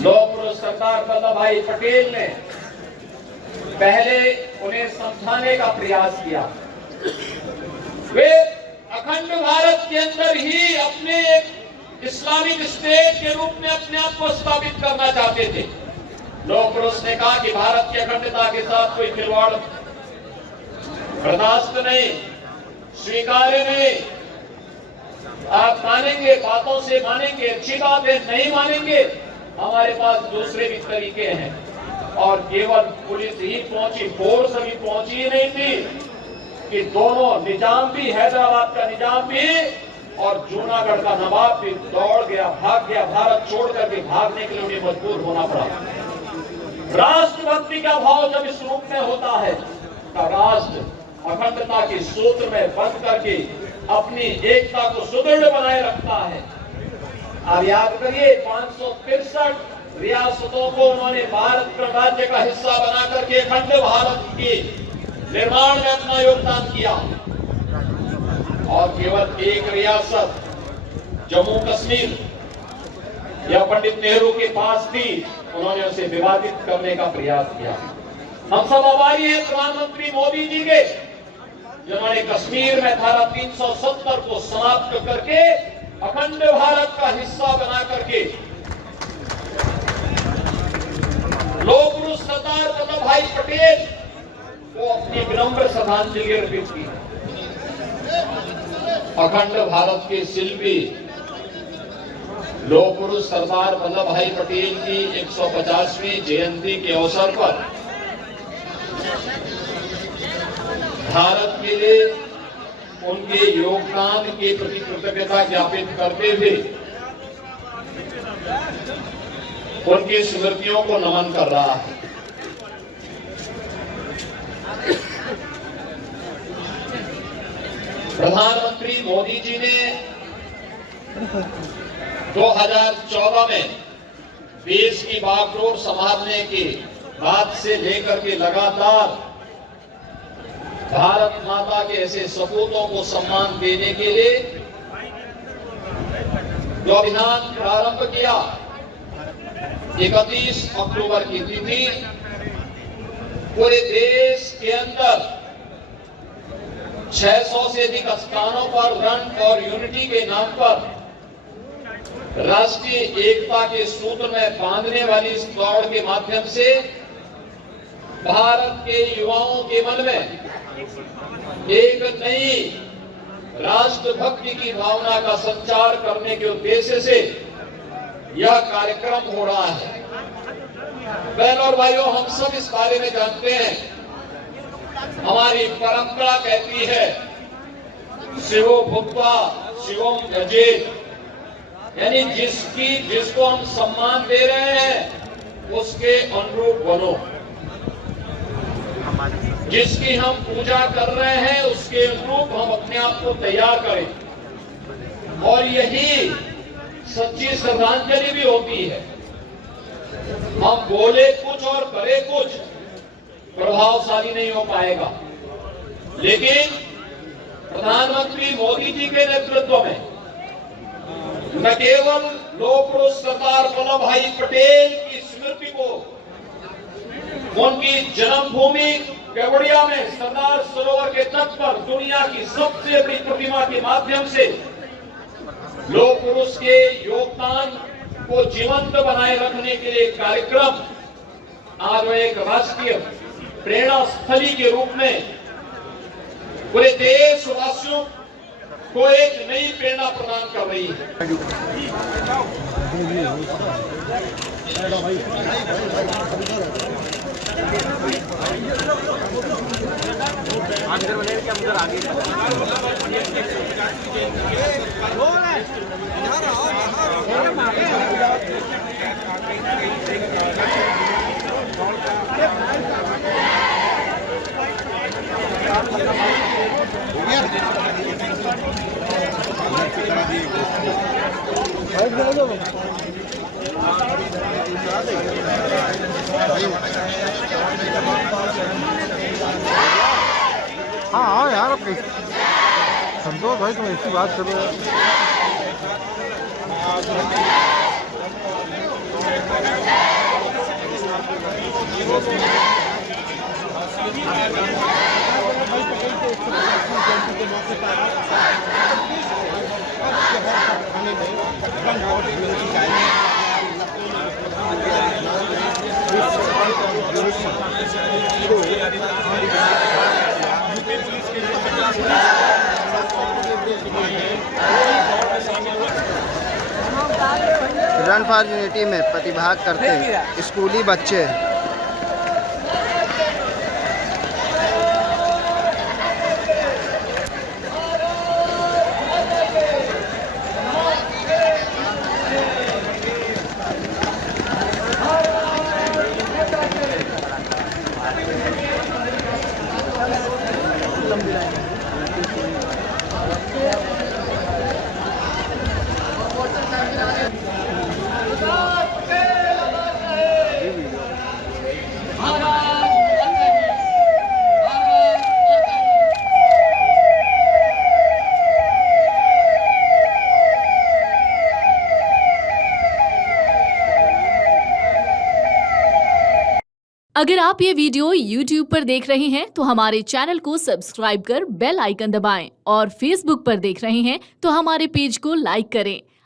लौह पुरुष सरदार वल्लभ भाई पटेल ने पहले उन्हें समझाने का प्रयास किया। वे अखंड भारत के अंदर ही अपने एक इस्लामिक स्टेट के रूप में अपने आप को स्थापित करना चाहते थे। लौह पुरुष ने कहा कि भारत की अखंडता के साथ कोई खिलवाड़ बर्दाश्त नहीं, स्वीकार्य नहीं। आप मानेंगे, बातों से मानेंगे, अच्छी बात है, नहीं मानेंगे, हमारे पास दूसरे भी तरीके हैं। और केवल पुलिस ही पहुंची, फोर्स अभी पहुंची ही नहीं थी कि दोनों निजाम भी, हैदराबाद का निजाम भी और जूनागढ़ का नवाब भी दौड़ गया, भाग गया। भारत छोड़ करके भागने के लिए उन्हें मजबूर होना पड़ा। राष्ट्रभक्ति का भाव जब इस रूप में होता है तो राष्ट्र अखंडता के सूत्र में बंध करके अपनी एकता को सुदृढ़ बनाए रखता है। अब याद करिए, 563 रियासतों को उन्होंने भारत राज्य का हिस्सा बना करके अखंड भारत के निर्माण में अपना योगदान किया। और केवल एक रियासत जम्मू कश्मीर या पंडित नेहरू के पास थी, उन्होंने उसे विवादित करने का प्रयास किया। हम सब आभारी हैं प्रधानमंत्री मोदी जी के, जिन्होंने कश्मीर में धारा 370 को समाप्त करके अखंड भारत का हिस्सा बना करके लौह पुरुष सरदार वल्लभ भाई पटेल को अपनी विनम्र श्रद्धांजलि अर्पित की। अखंड भारत के शिल्पी लौह पुरुष सरदार वल्लभ भाई पटेल की 150वीं जयंती के अवसर पर भारत के लिए उनके योगदान के प्रति कृतज्ञता ज्ञापित करते हुए उनकी स्मृतियों को नमन कर रहा है। प्रधानमंत्री मोदी जी ने 2014 में देश की बागडोर संभालने के बाद से लेकर के लगातार भारत माता के ऐसे सपूतों को सम्मान देने के लिए जो अभियान प्रारंभ किया, 31 अक्टूबर की तिथि पूरे देश के अंदर 600 से अधिक स्थानों पर रन और यूनिटी के नाम पर राष्ट्रीय एकता के सूत्र में बांधने वाली इस दौड़ के माध्यम से भारत के युवाओं के मन में एक नई राष्ट्रभक्ति की भावना का संचार करने के उद्देश्य से यह कार्यक्रम हो रहा है। बहनों और भाइयों, हम सब इस बारे में जानते हैं, हमारी परंपरा कहती है शिवो भूत्वा शिवम यजेत, यानी जिसको हम सम्मान दे रहे हैं उसके अनुरूप बनो, जिसकी हम पूजा कर रहे हैं उसके अनुरूप हम अपने आप को तैयार करें। और यही सच्ची श्रद्धांजलि भी होती है। हम बोले कुछ और करे कुछ, प्रभावशाली नहीं हो पाएगा। लेकिन प्रधानमंत्री मोदी जी के नेतृत्व में न केवल लौह पुरुष सरदार वल्लभ भाई पटेल की स्मृति को उनकी जन्मभूमि केवड़िया में सरदार सरोवर के तट पर दुनिया की सबसे बड़ी प्रतिमा के माध्यम से लौह पुरुष के योगदान को जीवंत बनाए रखने के लिए कार्यक्रम आज एक राष्ट्रीय प्रेरणा स्थली के रूप में पूरे देशवासियों को एक नई प्रेरणा प्रदान कर रही है। हाँ यार, संतोष भाई तुम ऐसी बात करो। रन फॉर यूनिटी में प्रतिभाग करते स्कूली बच्चे। अगर आप ये वीडियो YouTube पर देख रहे हैं तो हमारे चैनल को सब्सक्राइब कर बेल आइकन दबाएं और Facebook पर देख रहे हैं तो हमारे पेज को लाइक करें।